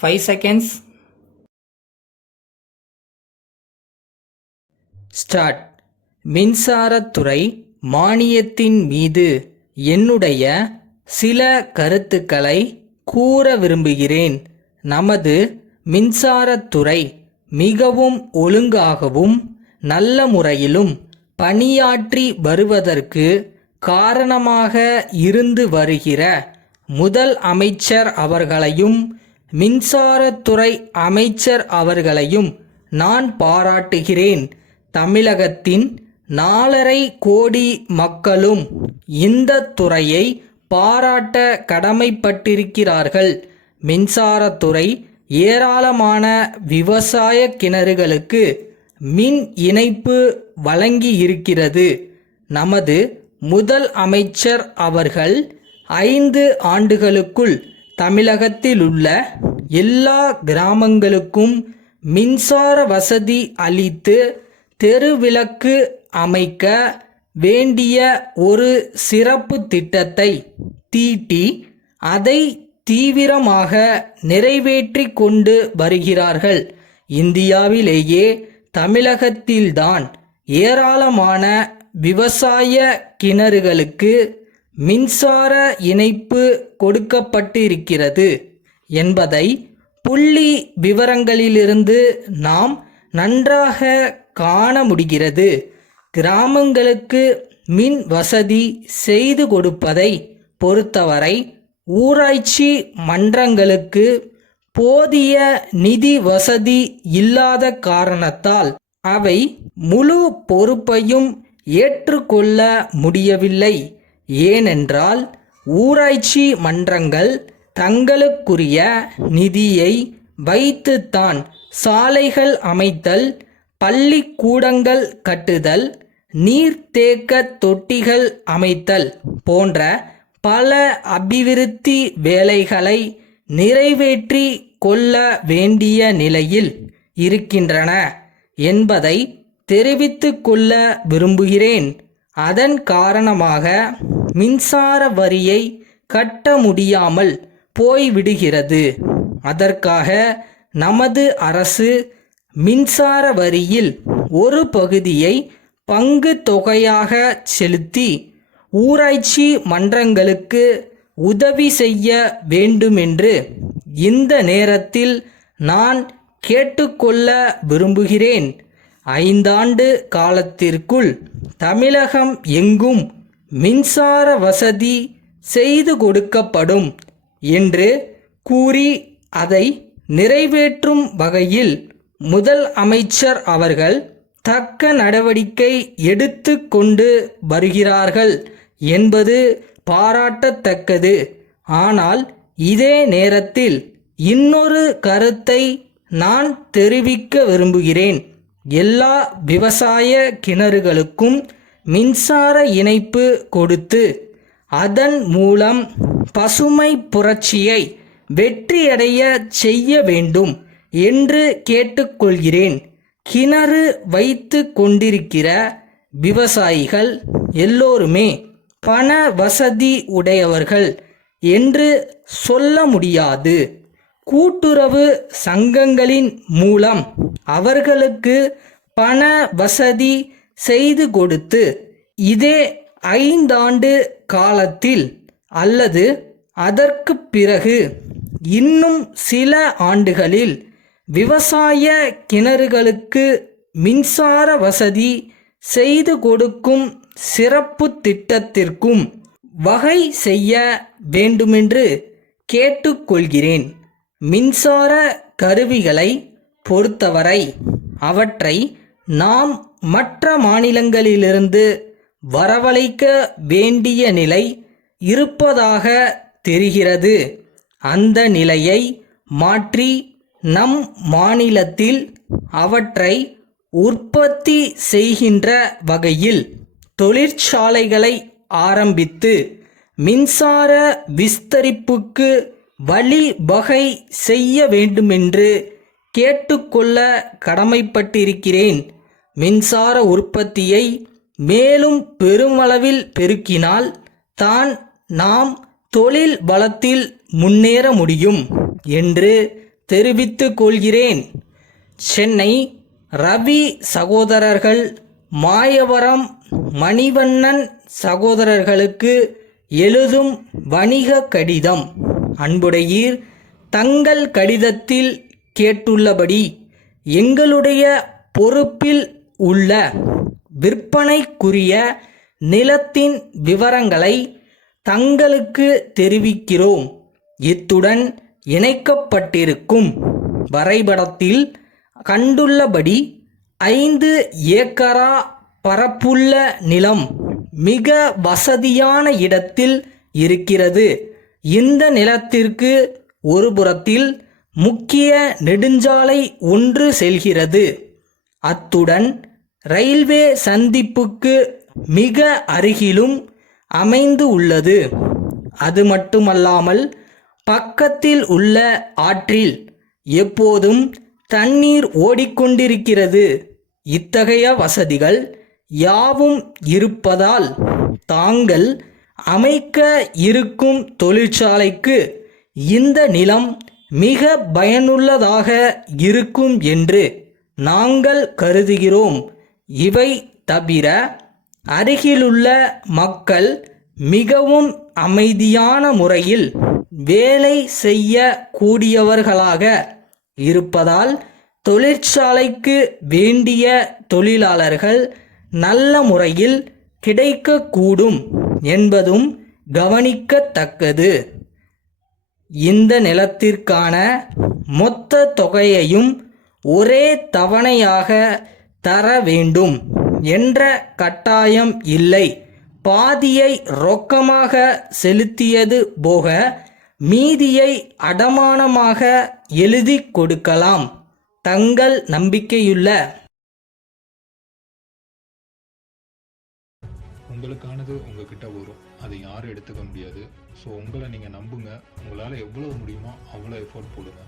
5 seconds. Start. மின்சாரத்துறை மானியத்தின் மீது என்னுடைய சில கருத்துக்களை கூற விரும்புகிறேன். நமது மின்சாரத்துறை மிகவும் ஒழுங்காகவும் நல்ல முறையிலும் பணியாற்றி வருவதற்கு காரணமாக இருந்து வருகிற முதல் அமைச்சர் அவர்களையும் மின்சாரத்துறை அமைச்சர் அவர்களையும் நான் பாராட்டுகிறேன். தமிழகத்தின் 4.5 கோடி மக்களும் இந்த துறையை பாராட்ட கடமைப்பட்டிருக்கிறார்கள். மின்சாரத்துறை ஏராளமான விவசாய கிணறுகளுக்கு மின் இணைப்பு வழங்கி இருக்கிறது. நமது முதல் அமைச்சர் அவர்கள் 5 ஆண்டுகளுக்குள் தமிழகத்தில் உள்ள எல்லா கிராமங்களுக்கும் மின்சார வசதி அளித்து தெருவிளக்கு அமைக்க வேண்டிய ஒரு சிறப்பு திட்டத்தை தீட்டி அதை தீவிரமாக நிறைவேற்றி கொண்டு வருகிறார்கள். இந்தியாவிலேயே தமிழகத்தில்தான் ஏராளமான விவசாய கிணறுகளுக்கு மின்சார இணைப்பு கொடுக்கப்பட்டிருக்கிறது என்பதை புள்ளி விவரங்களிலிருந்து நாம் நன்றாக காண முடிகிறது. கிராமங்களுக்கு மின் வசதி செய்து கொடுப்பதை பொறுத்தவரை ஊராட்சி மன்றங்களுக்கு போதிய நிதி வசதி இல்லாத காரணத்தால் அவை முழு பொறுப்பையும் ஏற்றுக்கொள்ள முடியவில்லை. ஏனென்றால் ஊராட்சி மன்றங்கள் தங்களுக்குரிய நிதியை வைத்துத்தான் சாலைகள் அமைத்தல், பள்ளிக்கூடங்கள் கட்டுதல், நீர்த்தேக்க தொட்டிகள் அமைத்தல் போன்ற பல அபிவிருத்தி வேலைகளை நிறைவேற்றி கொள்ள வேண்டிய நிலையில் இருக்கின்றன என்பதை தெரிவித்துக் கொள்ள விரும்புகிறேன். அதன் காரணமாக மின்சார வரியை கட்ட முடியாமல் போய்விடுகிறது. அதற்காக நமது அரசு மின்சார வரியில் ஒரு பகுதியை பங்கு தொகையாக செலுத்தி ஊராட்சி மன்றங்களுக்கு உதவி செய்ய வேண்டுமென்று இந்த நேரத்தில் நான் கேட்டுக்கொள்ள விரும்புகிறேன். 5 ஆண்டு காலத்திற்குள் தமிழகம் எங்கும் மின்சார வசதி செய்து கொடுக்கப்படும் என்று கூறி அதை நிறைவேற்றும் வகையில் முதல் அமைச்சர் அவர்கள் தக்க நடவடிக்கை எடுத்து கொண்டு வருகிறார்கள் என்பது பாராட்டத்தக்கது. ஆனால் இதே நேரத்தில் இன்னொரு கருத்தை நான் தெரிவிக்க விரும்புகிறேன். எல்லா விவசாய கிணறுகளுக்கும் மின்சார இணைப்பு கொடுத்து அதன் மூலம் பசுமை புரட்சியை வெற்றியடைய செய்ய வேண்டும் என்று கேட்டுக்கொள்கிறேன். கிணறு வைத்து கொண்டிருக்கிற விவசாயிகள் எல்லோருமே பண வசதி உடையவர்கள் என்று சொல்ல முடியாது. கூட்டுறவு சங்கங்களின் மூலம் அவர்களுக்கு பண வசதி செய்து கொடுத்து இதே 5 ஆண்டு காலத்தில் அல்லது அதற்கு பிறகு இன்னும் சில ஆண்டுகளில் விவசாய கிணறுகளுக்கு மின்சார வசதி செய்து கொடுக்கும் சிறப்பு திட்டத்திற்கும் வகை செய்ய வேண்டுமென்று கேட்டுக்கொள்கிறேன். மின்சார கருவிகளை பொறுத்தவரை அவற்றை நாம் மற்ற மாநிலங்களிலிருந்து வரவழைக்க வேண்டிய நிலை இருப்பதாக தெரிகிறது. அந்த நிலையை மாற்றி நம் மாநிலத்தில் அவற்றை உற்பத்தி செய்கின்ற வகையில் தொழிற்சாலைகளை ஆரம்பித்து மின்சார விஸ்தரிப்புக்கு வழிவகை செய்ய வேண்டுமென்று கேட்டுக்கொள்ள கடமைப்பட்டிருக்கிறேன். மின்சார உற்பத்தியை மேலும் பெருமளவில் பெருக்கினால் தான் நாம் தொழில் வளத்தில் முன்னேற முடியும் என்று தெரிவித்துக் கொள்கிறேன். சென்னை ரவி சகோதரர்கள், மாயவரம் மணிவண்ணன் சகோதரர்களுக்கு எழுதும் வணிக கடிதம். அன்புடையீர், தங்கள் கடிதத்தில் கேட்டுள்ளபடி எங்களுடைய பொறுப்பில் உள்ள விற்பனைக்குரிய நிலத்தின் விவரங்களை தங்களுக்கு தெரிவிக்கிறோம். இத்துடன் இணைக்கப்பட்டிருக்கும் வரைபடத்தில் கண்டுள்ளபடி 5 ஏக்கரா பரப்புள்ள நிலம் மிக வசதியான இடத்தில் இருக்கிறது. இந்த நிலத்திற்கு ஒரு புறத்தில் முக்கிய நெடுஞ்சாலை ஒன்று செல்கிறது. அத்துடன் ரயில்வே சந்திப்புக்கு மிக அருகிலும் அமைந்து உள்ளது. அது மட்டுமல்லாமல் பக்கத்தில் உள்ள ஆற்றில் எப்போதும் தண்ணீர் ஓடிக்கொண்டிருக்கிறது. இத்தகைய வசதிகள் யாவும் இருப்பதால் தாங்கள் அமைக்க இருக்கும் தொழிற்சாலைக்கு இந்த நிலம் மிக பயனுள்ளதாக இருக்கும் என்று நாங்கள் கருதுகிறோம். இவை தவிர அருகிலுள்ள மக்கள் மிகவும் அமைதியான முறையில் வேலை செய்ய கூடியவர்களாக இருப்பதால் தொழிற்சாலைக்கு வேண்டிய தொழிலாளர்கள் நல்ல முறையில் கிடைக்கக்கூடும் என்பதும் கவனிக்கத்தக்கது. இந்த நிலத்திற்கான மொத்த தொகையையும் ஒரே தவணையாக தர வேண்டும் என்ற கட்டாயம் இல்லை. பாதியை ரொக்கமாக செலுத்தியது போக மீதியை அடமானமாக எழுதி கொடுக்கலாம். தங்கள் நம்பிக்கையுள்ள உங்களுக்கானது உங்ககிட்ட வரும். அதை யாரும் எடுத்துக்க முடியாது. ஸோ உங்களை நீங்கள் நம்புங்க. உங்களால் எவ்வளோ முடியுமோ அவ்வளோ எஃபோர்ட் போடுங்க.